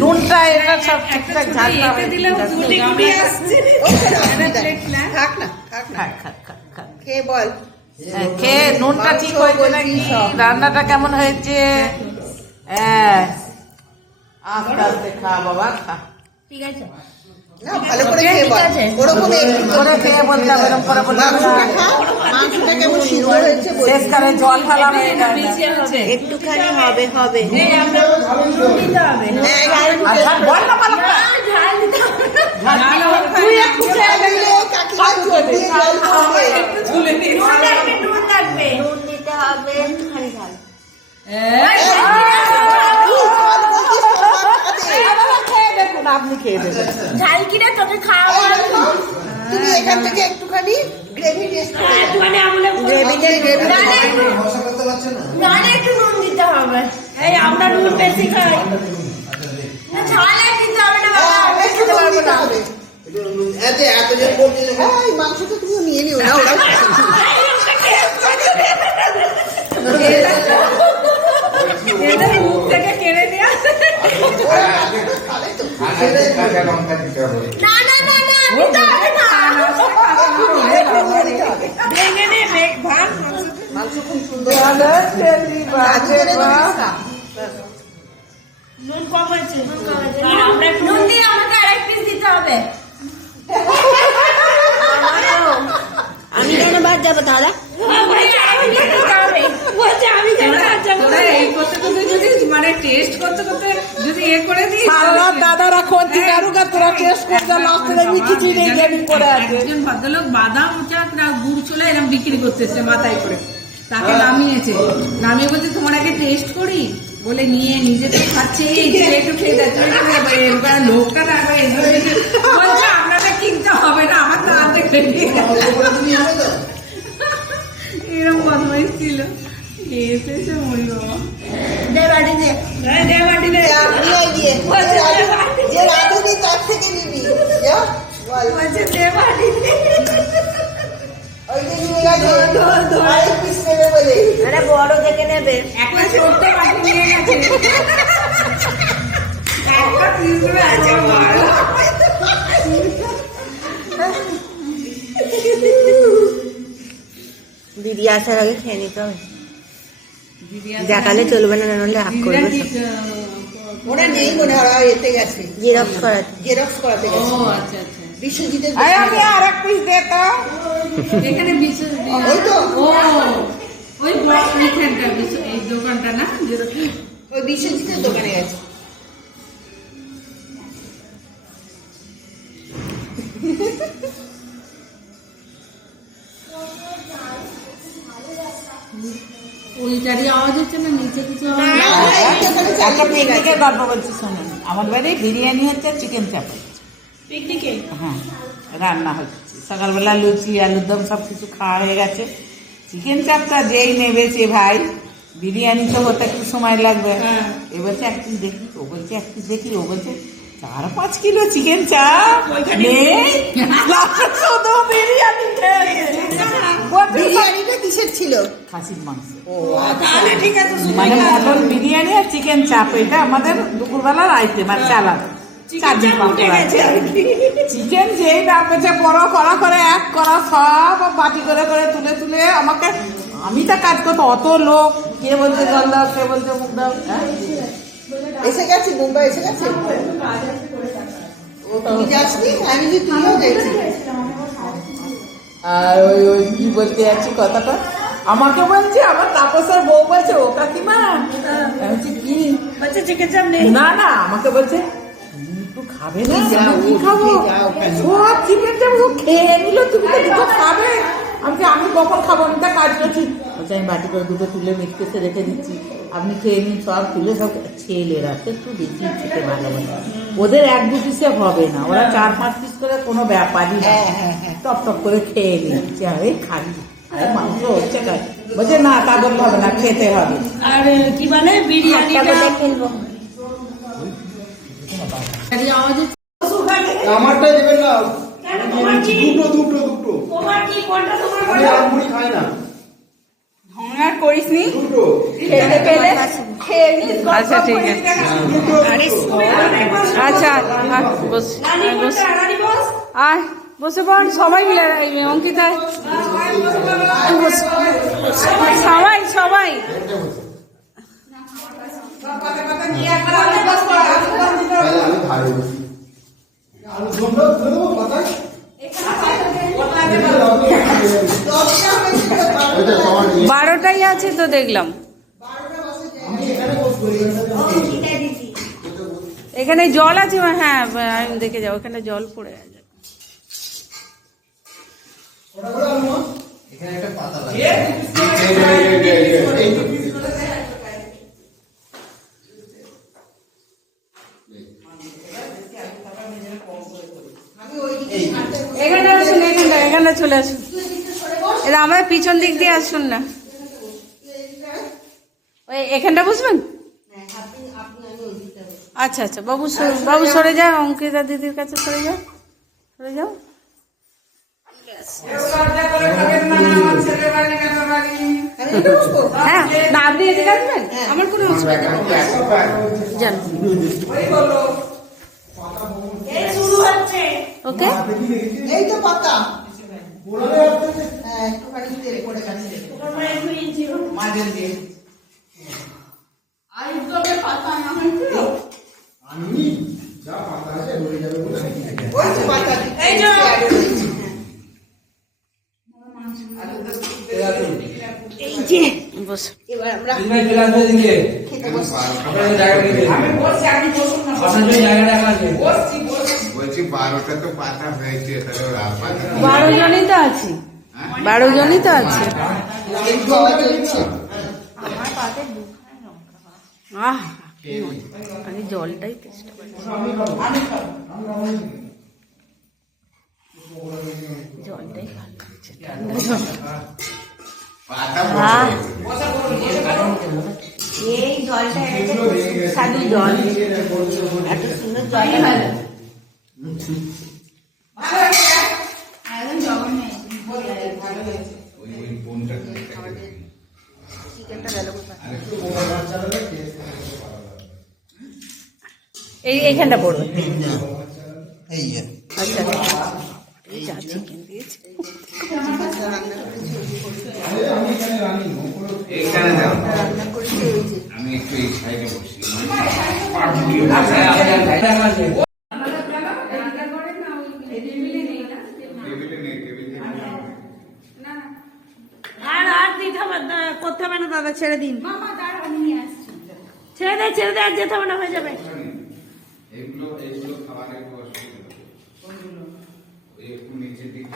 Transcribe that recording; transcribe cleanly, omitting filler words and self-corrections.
নুনটা এরা সব ঠিকঠাক ঝালটা খেয়ে বল, খেয়ে নুনটা ঠিক হয়েছে নাকি, রান্নাটা কেমন হয়েছে। আস্তে আস্তে খা বাবা, খা। ঠিক আছে, না ভালো করে খেয়ে বল, ওরকম একটু করে খেয়ে বলতে হবে, এরকম করে বলতে হবে না। মাংসটা কেমন সিদ্ধ হয়েছে শেষকালে জল ঢালা হয়ে যায় না। একটুখানি হবে হবে আচ্ছা, বল না পালকটা। তুই একটু খেয়ে দেখলে কাকিমা চলে দে। নুন দিতে হবে, একটুখানি ঝাল। আপনি খেয়ে দেবেন। ঝাল কিনা তোকে খাওয়া, তুমি এখান থেকে একটুখানি গ্রেভি টেস্ট করে একটুখানি আমলে নাহলে একটু নুন দিতে হবে। এই আমরা নুন বেশি খাই, ঝাল আর দিতে হবে না বাবা, আমরা খেতে পারবো না। এই মাংসটা তুমি নিয়ে নিও না, ওরা এটা মুখ থেকে কেড়ে নিয়ে না না না না, ভেঙে নে, ভাগ মাংস খুব সুন্দর। নুন কম হয়েছে, নুন দিয়ে আমাকে আরেক পিস দিতে হবে। আমি কেন বাদ যাবো তাহলে? দাদারা খোঁজ কারুকা তোরা টেস্ট করতে লাস্টে মিষ্টি নেই দেবি করে আছে। একজন ভদ্রলোক বাদাম চাকরা গুড় ছোলা এরকম বিক্রি করতে এসছে মাথায় করে, তাকে নামিয়েছে, নামিয়ে বলছে তোমার আগে টেস্ট করি বলে নিয়ে নিজে তো খাচ্ছে, একটু খেয়ে যাচ্ছে, লোকটা বলছে আপনারা কিনতে হবে না, আমার তো আর্ধেক এরকম বদমাইশ ছিল। এসেছে মরি বাবা, দে বাড়ি দে, দে বাটি দে, যে রাঁধুনি তার থেকে নিবি, বলছে দে বাটি দে। ওই যে নিয়ে গেছে আরেক পিস নেবে বলে। আরে বড় দেখে নেবে, একটা ছোট্ট বাটি নিয়ে গেছে, একটা পিস দেবে, একটা বড়। দিদি আসার আগে খেয়ে নিতে হবে, দেখালে চলবে না, নাহলে হাফ করবে। ওরা নেই মনে হয়, এতে গেছে জেরক্স করাতে, জেরক্স করাতে ও গেছে আচ্ছা আচ্ছা, বিশ্বজিতের আমি আর এক পিস দে তো। এখানে বিশেষ ওই তো ও ওই এইখানটা এই দোকানটা না, ওই বিশ্বজিতের দোকানে গেছে। ওইটারই আওয়াজ হচ্ছে না, নিচে কিছু আওয়াজ? একটা পিকনিকের গল্প বলছি শোনেন। আমার বাড়ি বিরিয়ানি হচ্ছে, চিকেন চাপ হচ্ছে, পিকনিকে হ্যাঁ রান্না হচ্ছে। সকালবেলা লুচি আলুর দম সব কিছু খাওয়া হয়ে গেছে। চিকেন চাপটা যেই নেবেছে ভাই, বিরিয়ানি তো হতে একটু সময় লাগবে। হ্যাঁ। এ বলছে এক পিস দেখি, ও বলছে এক পিস দেখি, ও বলছে 4-5 কিলো চিকেন চাপ নেই, শুধু বিরিয়ানি খেয়েছে। বিরিয়ানিটা কিসের ছিল? খাসির মাংস, তাহলে ঠিক আছে, মানে মটন বিরিয়ানি আর চিকেন চাপ, এটা আমাদের দুপুরবেলার আইটেম আর চালান। চিকেন যেই দাম পেয়েছে বড় করা করে এক করা সব বাটি করে করে তুলে তুলে আমাকে, আমি তো কাজ করতো, অত লোক, কে বলছে জল দাও, কে বলছে মুখ দাও। এসে গেছি, মুম্বাই এসে গেছে। তুই যাসনি? আমি যে তুইও গেছি। আর ওই ওই কি বলতে যাচ্ছি কথাটা, আমাকে বলছে, আমার তাপসের বউ বলছে, ও কাকিমা, আমি বলছি কি, বলছে চিকেন চাপ নেই। না না, আমাকে বলছে তুমি একটু খাবে না, আমি কি খাবো, সব চিকেন চাপ ও খেয়ে নিল, তুমি তো দুটো খাবে। আমি কখন খাবো, আমি তা কাজ করছি। বলছে আমি বাটি করে দুটো তুলে মিটকেসে রেখে দিচ্ছি, আপনি খেয়ে নিন। সব তুলে সব, ছেলেরা তো একটু বেশি খেতে ভালোবাসে, ওদের 1-2 পিসে হবে না, ওরা 4-5 পিস করে কোনো ব্যাপারই না, টপ টপ করে খেয়ে নিচ্ছে। আরে খাবি, আরে মাংস হচ্ছে খাই, বলছে না তা বলতে হবে না, খেতে হবে। আর কি বলে বিরিয়ানিটা খেলবো, আওয়াজ হচ্ছে। আমারটা দেবেন না, তোমার কি দুটো তোমার কি কোনটা তোমার আমি আমুড়ি খাই না। হ্যাঁ করিস নি দুটো খেতে পেলে খেয়ে নিস আচ্ছা ঠিক আছে আচ্ছা বস বস আয় বসে পড় সবাই মিলে অঙ্কিতা সবাই সবাই আমি ভালো আলু ঝোলটা ধরে দেবো পাতায় ওইটা সমান 12টাই আছে তো দেখলাম আমি এখানে বসবো এখানে জল আছে হ্যাঁ আমি দেখে যাও এখানে জল পড়ে আছে ওটা করে আলু মা এখানে একটা পাতা লাগে এখানে আসুন এখানে চলে আসুন এটা আমার পিছন দিক দিয়ে আসুন না ওই এখানটা বুঝবেন আচ্ছা আচ্ছা বাবু বাবু সরে যাও অঙ্কিতা দিদির কাছে সরে যাও হ্যাঁ না আপনি এদিকে আসবেন আমার কোনো অসুবিধা নেই জান ওকে এই তো পাতা পোড়ালে আসছে হ্যাঁ একটুখানি তেল পড়ে গেছে আমি যা পাতা আছে রয়ে যাবে বলে ওই তো পাতা এই যে। এই যে বস এবার আমরা খেতে বসছি বলছি 12টা তো পাতা হয়েছে তাহলে আর পাতা 12 জনই তো আছে 12 জনই তো আছে এই খাওয়া চলছে আহ আমি জলটাই চেষ্টা করি জলটাই ভালো লাগছে ঠান্ডা জল পাতা হ্যাঁ এই জলটা সাধু জল এত সুন্দর জল ভালো একদম জঘন্য ওই কোনটা এইখানটা পড়বে এই আচ্ছা এই যা চিকেন দিয়েছে এখানে দাও রান্না করছি এই যে আমি একটু এই সাইডে বসি টেবিলে নেই টেবিলে আর দিতে হবে না, করতে হবে না দাদা ছেড়ে দিন ছেড়ে দে আর যেতে হবে না হয়ে যাবে এগুলো খাবারের একটু অসুবিধা ওই একটু নিচের দিকে